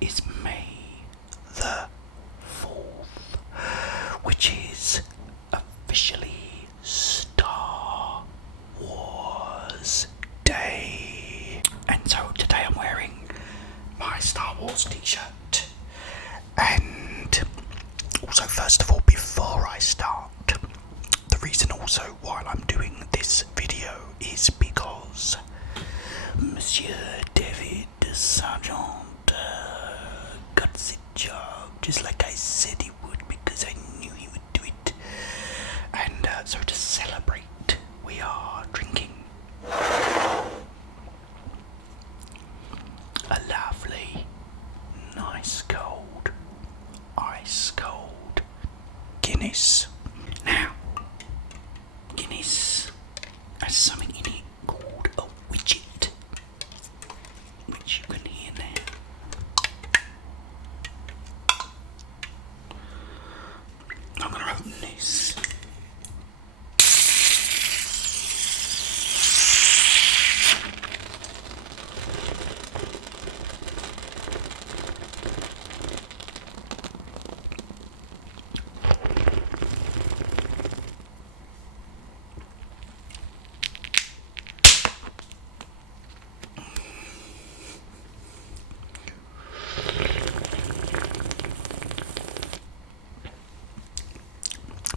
is May the 4th, which is officially Star Wars Day. And so today I'm wearing my Star Wars t-shirt. And also, first of all, before I start, the reason also why I'm doing this video is because Monsieur David Sargent got the job just like I said he would, because I knew he would do it. And so to celebrate, we are drinking a lovely, nice cold, ice cold Guinness. Now, Guinness has something in it called a widget, which you can hear now. I'm going to open this.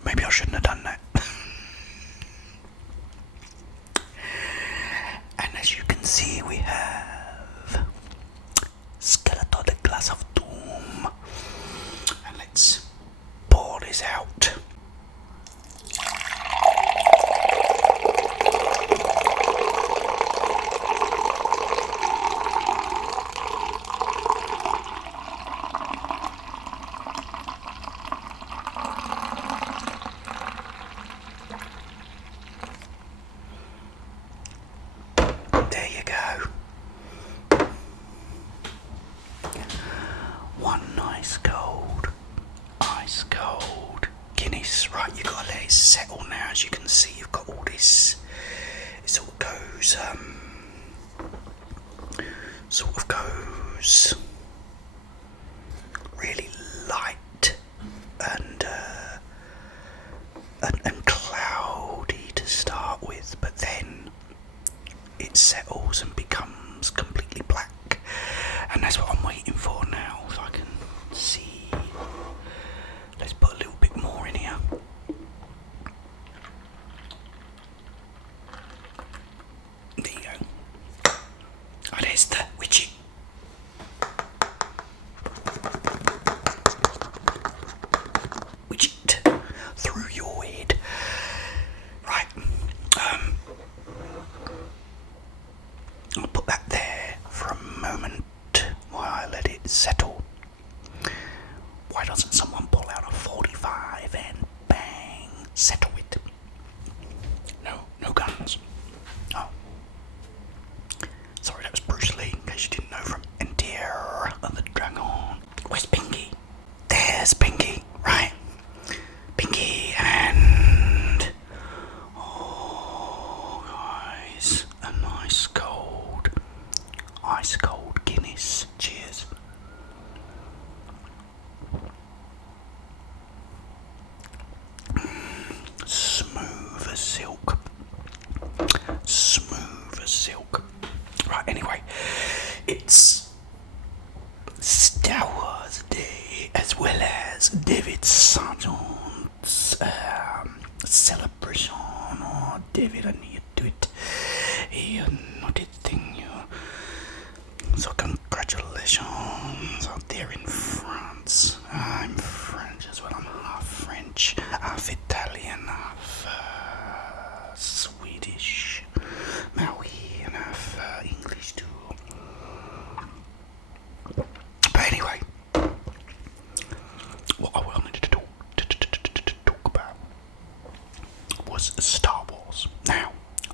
Maybe I shouldn't have done that. And as you can see, we have Skeleton, the Glass of Doom. And let's pour this out. There you go. One nice cold, ice cold Guinness. Right, you've got to let it settle now. As you can see, you've got all this. It sort of goes really light and cloudy to start with, but then it settles and becomes completely black, and that's what I'm waiting for now. If I can see, let's put a little bit more in here. There you go. Oh, there's the widget. Widget through your head. Right. I'll put that there for a moment while I let it settle. Why doesn't someone pull out a 45 and bang, settle it? No guns. Oh. Sorry, that was Bruce Lee, in case you didn't know, from Enter the Dragon. Where's Pinky? There's Pinky, right? Pinky and... oh, guys, a nice cold, ice cold Guinness. Cheers. Smooth as silk. Smooth as silk. Right, anyway, it's Star Wars Day, as well as David Sargent's celebration. Oh, David, I need to do it. You naughty thing, you. So congratulations out there in France. I'm French as well. I'm half French, half Italian, half Swedish, Maui, and half English too. But anyway, what I wanted to talk about was Star Wars. Now,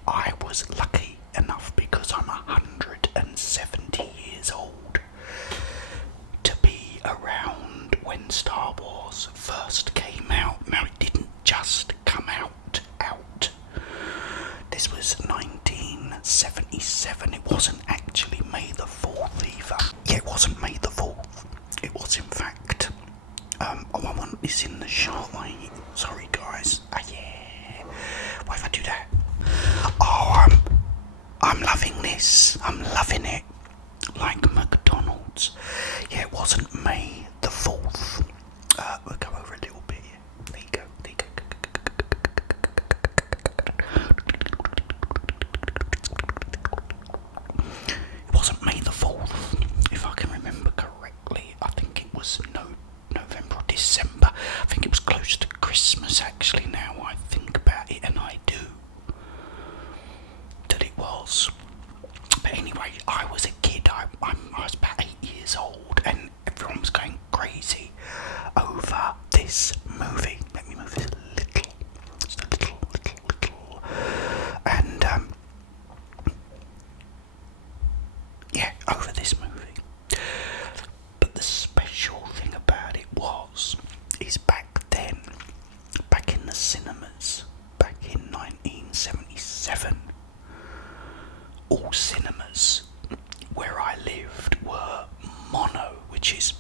I was lucky enough, because I'm 170 years old, to be around when Star Wars first came out. Now, it didn't just come out. This was 1977. It wasn't actually May the 4th either. Yeah, it wasn't May the 4th. is in the shot. Sorry, guys. Yeah. Why if I do that? Oh, I'm loving this. I'm loving it. Like McDonald's. Yeah, it wasn't May the 4th. We'll go over a little bit here. There you go. There you go. It wasn't May the 4th, if I can remember correctly. I think it was November or December. I think it was close to Christmas, actually, now I think about it, and I do. That it was. But anyway, I was a kid. I was about 8 years old, and everyone was going crazy over this movie. Let me move this a little. Just a little. And, yeah, over this movie. But the special thing about it is back then, back in the cinemas, back in 1977, all cinemas where I lived were mono, which is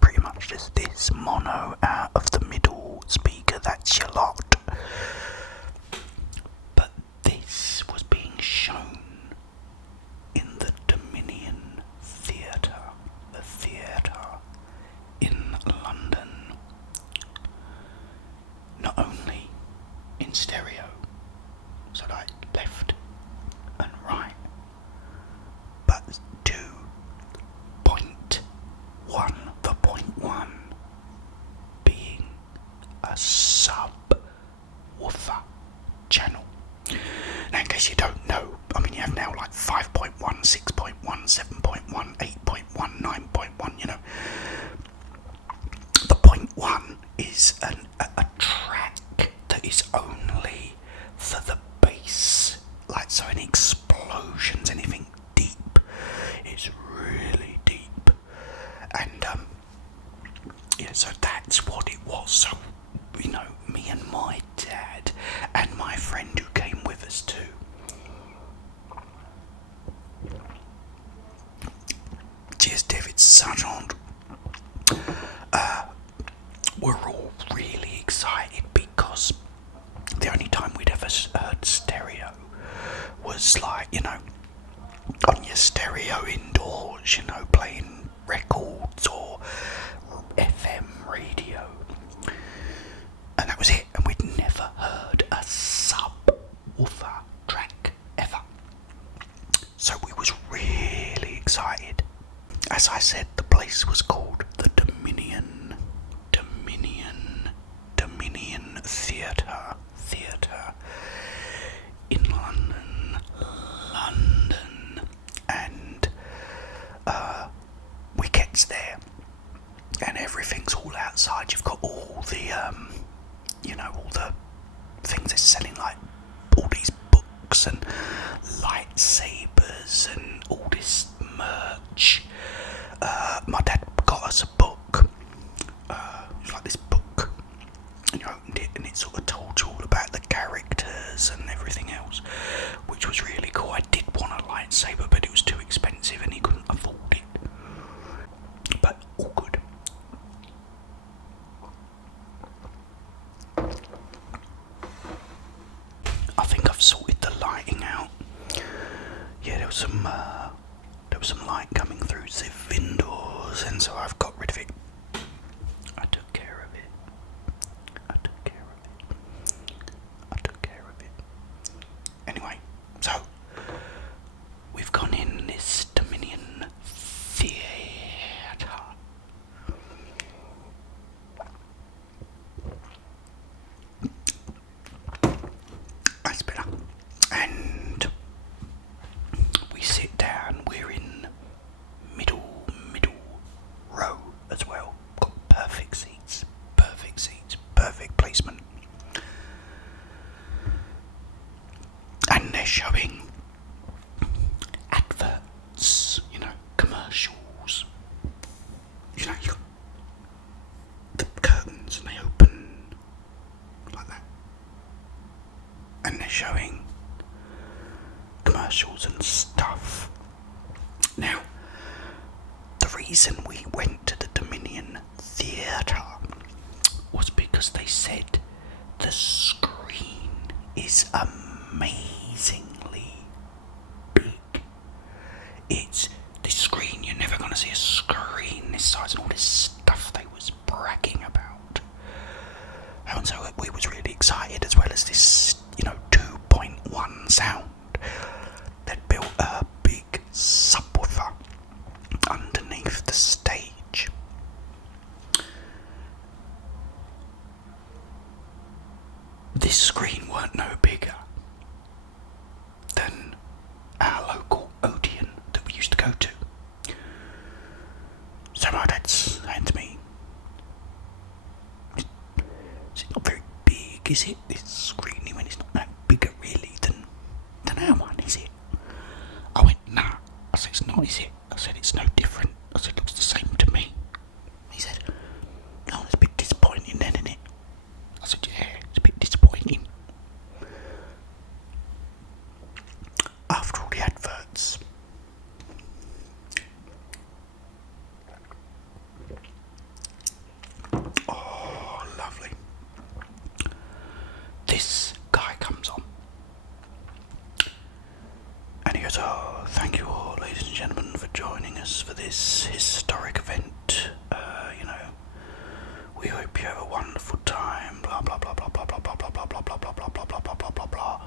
pretty much just this mono out of the middle speaker, that's your lot. But this was being shown in the Dominion Theatre, the theatre in London, not only in stereo, so like left and right, but 2.1, the point one being a subwoofer channel. Now, in case you don't know, I mean, you have now like 5.1, 6.1, 7.1, 8.1, 9.1, you know. The point one is a track that is only for the bass. Like, so any explosions, anything deep, is really deep. And, yeah, so that's what it was. So, you know, me and my dad and my friend who came with us too, cheers David Sargent, we're all really excited because the only time we'd ever heard stereo was like, you know, on your stereo indoors, you know, playing records or FM radio. And that was it, and we'd never heard a subwoofer track ever. So we was really excited. As I said, the place was called the Dominion Theatre in London, and we gets there, and everything's all outside. You've got all the, you know, all the things they're selling, like all these books and lightsabers and all this merch. My dad got us a book. It was like this book, and you opened it, and it sort of told you all about the characters and everything else, which was really cool. I did want a lightsaber, but it was too expensive, and he couldn't afford it. But all good. I think I've sorted the lighting out. Yeah, there was some light coming through the windows, and so I've got rid of it. I took care of it. Anyway, so we've gone in this Dominion Theatre. That's better. And we sit down. We're in middle row as well. Got perfect seats, perfect placement. And they're showing adverts, you know, commercials. You know, you got the curtains and they open like that. And they're showing commercials and stuff. Now, the reason we went to the Dominion Theatre was us they said the screen is amazingly big. It's this screen, you're never going to see a screen this size, and all this stuff they was bragging about. And so we was really excited, as well as this, 2.1 sound. They'd built a big subwoofer underneath the stage. This screen weren't no bigger than our local Odeon that we used to go to. So my dad's saying to me, "Is it not very big, is it, this screen?" He went, "It's not that bigger really than our one, is it?" I went, "Nah." I said, "It's not, is it?" I said, "It's no different." I said, "It looks the same to me." He said, "Oh, it's a bit disappointing then, isn't it?" I said, "Yeah, it's a bit disappointing." After all the adverts, oh, lovely, this guy comes on and he goes, "Oh, thank you all, ladies and gentlemen, for joining us for this historic event. We hope you have a wonderful time, blah blah blah blah blah blah blah blah blah blah blah blah blah blah blah blah blah blah blah.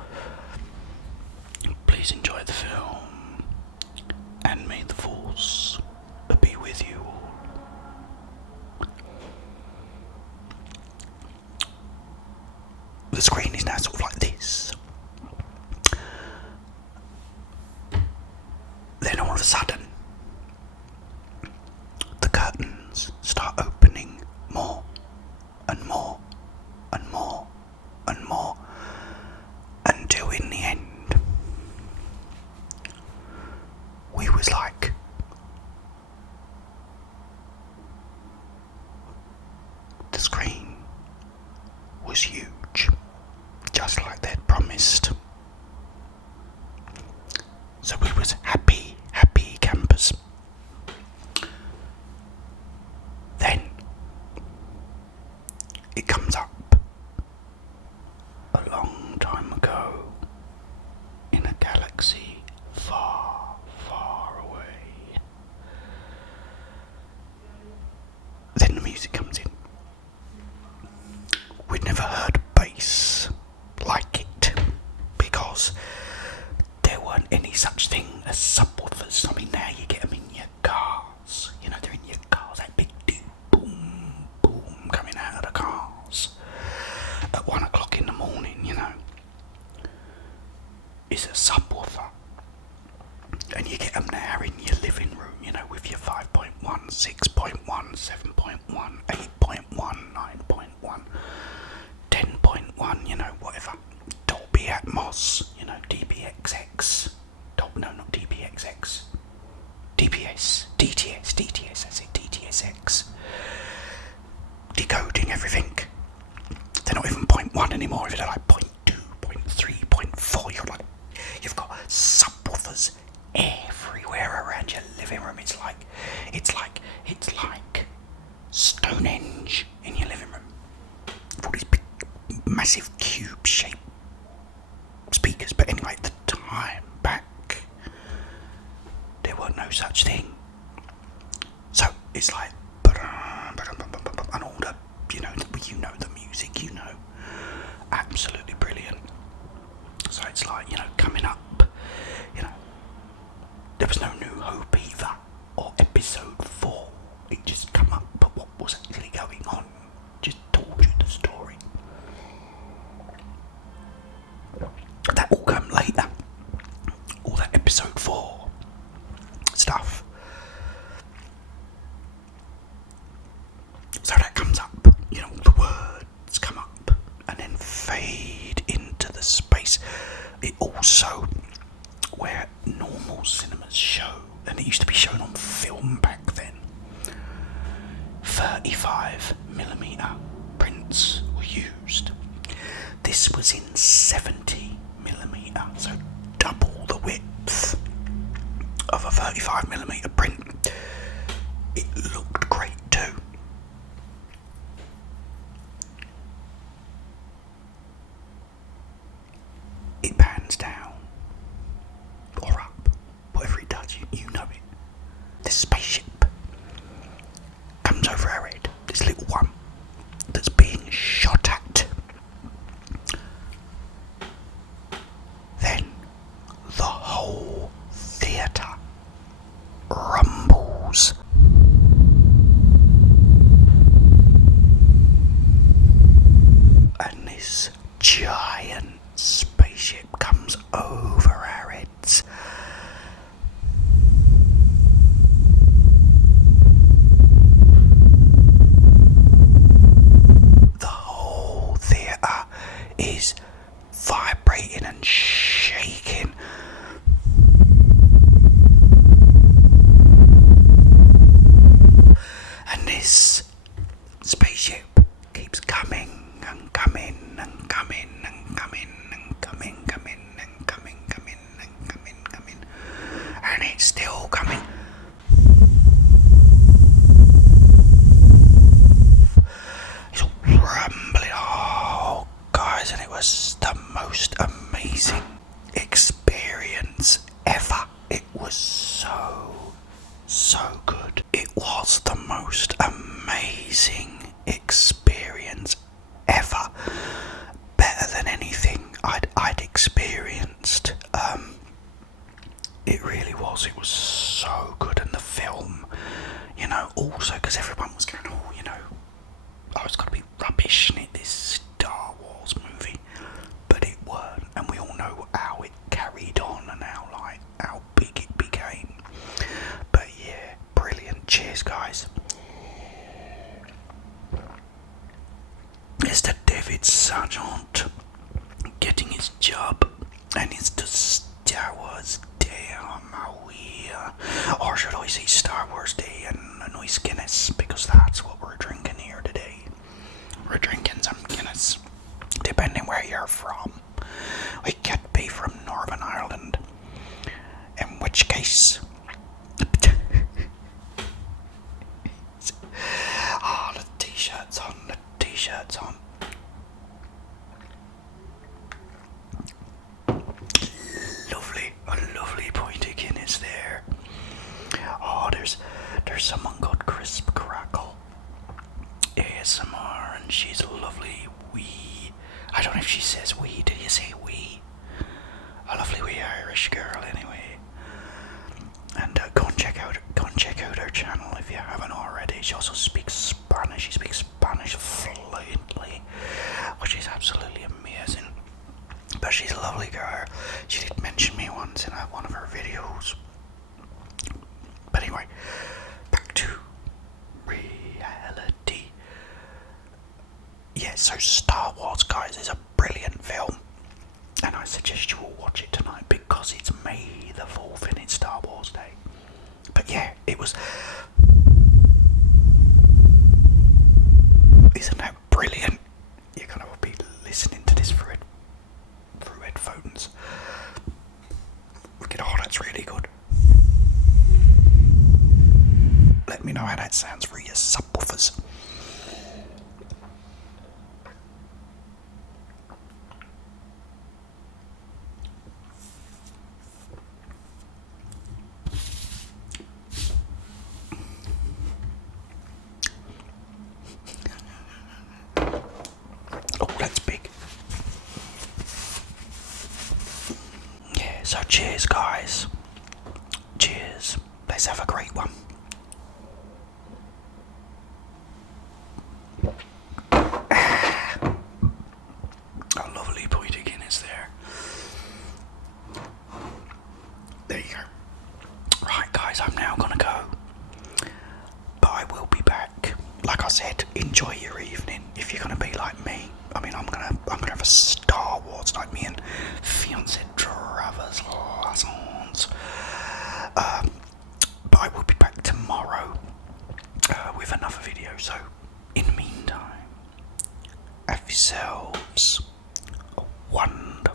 Please enjoy the film, and may the force be with you all." The screen is now sort of like this. Then all of a sudden, the curtains start opening more and more and more and more, until in the end we was like, the screen was huge, just like they'd promised. So we was happy campers. Then it comes up, a long time ago, in a galaxy far, far away. Then the music comes in. We'd never heard bass like it, because there weren't any such thing as subwoofers. I mean, now you get them in your cars. They're in your cars, that big boom, boom, coming out of the cars at 1 o'clock in the morning, It's a subwoofer. And you get them now in your living room, with your 5.1, 6.1, 7.1, 8.1, 9.1, 10.1, whatever. Dolby Atmos, DBXX. Not DBXX. DTS, that's it, DTSX. Decoding everything. They're not even 0.1 anymore, they're like 0.2, 0.3, 0.4. You've got subwoofers everywhere around your living room. It's like Stonehenge in your living room. With all these big, massive cube-shaped speakers. But anyway, at the time back, there were no such thing. So it's like, and all the, the music, absolutely brilliant. So it's like, coming up, there was no New Hope either, or episode 4. It just come up, but what was actually going on just told you the story. That all came later, all that episode 4 stuff. So that comes up, the words come up and then fade into the space. It also, where normal cinemas show, and it used to be shown on film back then, 35mm prints were used. This was in 70mm, so double the width of a 35mm print. It looked great too. comes over our head, this little one that's being shot at. Then the whole theatre rumbles. And this giant spaceship comes over our heads. The whole theatre is vibrating and shaking. And this spaceship keeps coming and coming and coming and coming and coming and coming, and it's still coming. It's all rumbling. Oh, guys, and it was the most amazing experience ever. It was so good. It was the most amazing experience ever. Better than anything I'd experienced. It really was. It was so good. And the film, also because everyone was going, it's got to be rubbish, isn't it, this Star Wars movie? But it weren't, and we all know how it carried on and how big it became. But yeah, brilliant. Cheers, guys. Mr. David Sargent getting his job, and it's the Star Wars Day on my wheel. Or should I say Star Wars Day and a nice Guinness, because that's what we're drinking here today. We're drinking some Guinness, depending where you're from. We could be from Northern Ireland, in which case... the t-shirt's on. A lovely point of Guinness there. Oh, there's someone called Crisp Crackle ASMR, and she's a lovely wee. I don't know if she says wee. Do you say wee? A lovely wee Irish girl, anyway. And go and check out her channel if you haven't already. She also speaks Spanish. She speaks Spanish fluently, which is absolutely amazing. But she's a lovely girl. She did mention me once in one of her videos. But anyway, back to reality. Yeah, so Star Wars, guys, is a brilliant film, and I suggest you all watch it tonight because it's May the 4th and it's Star Wars Day. But yeah, it was... Isn't that brilliant? You're going to be listening to this through headphones. Oh, that's really good. Let me know how that sounds for your subwoofers. Oh, that's big. Yeah, so cheers, guys. Cheers. Let's have a great one. A lovely point of Guinness there. There you go. Right, guys, I'm now gonna go. But I will be back. Like I said, enjoy your evening if you're gonna be like me. I mean, I'm gonna have a Star Wars night, me and fiancé Travis Lassons. But I will be back tomorrow with another video. So, in the meantime, have yourselves a wonderful